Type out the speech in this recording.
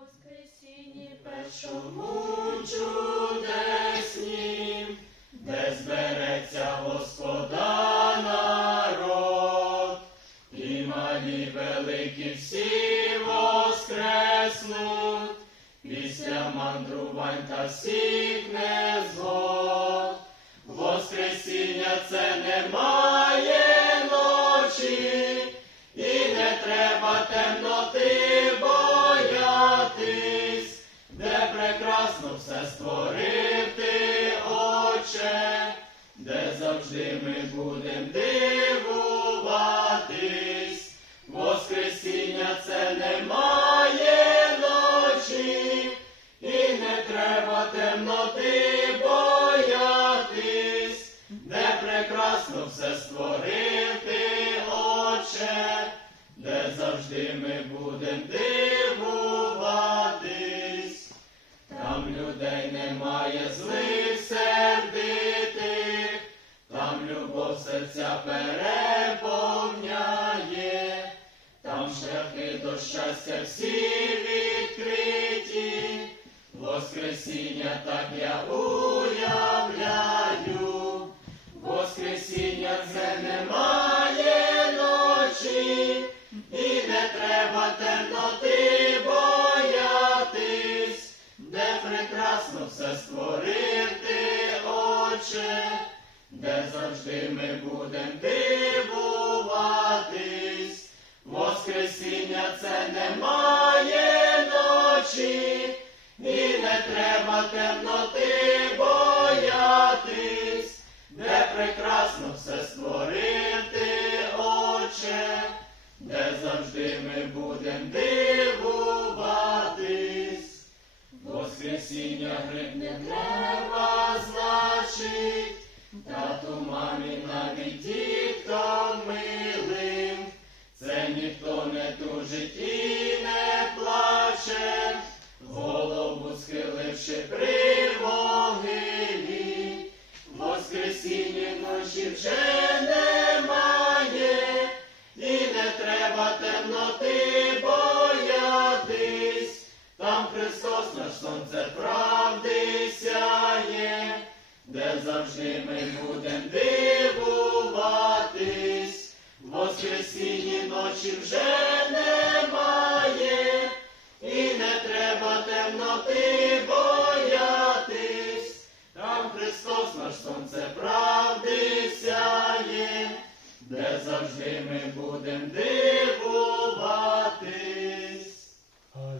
Воскресінні першому чудеснім, де збереться Господа народ, і малі великі всі воскреснуть, після мандрувань та всіх незгод. Воскресіння це немає ночі, і не треба все створив ти, Отче, де завжди ми будем дивуватись. Воскресіння це немає ночі, і не треба темноти боятись, де прекрасно все створив ти, Отче, де завжди ми будем дивуватись. Серця переповняє, там шляхи до щастя всі відкриті, Воскресіння так я уявляю, Воскресіння це немає ночі, і не треба темноти боятись, де прекрасно все створив ти, Отче, де завжди ми будем дивуватись. Воскресіння це немає ночі, і не треба темноти боятись, де прекрасно все створив ти, Отче, де завжди ми будем дивуватись. Воскресіння грибне треба значить, та тумані навіть діткам милим. Це ніхто не тужить і не плаче, голову схиливши при могилі. Воскресіння ночі вже немає, і не треба темноти боятись. Там Христос наш сонце де завжди ми будем дивуватись, воскресінні ночі вже немає, і не треба темноти боятись, там Христос наш сонце правди сяє, де завжди ми будем дивуватись.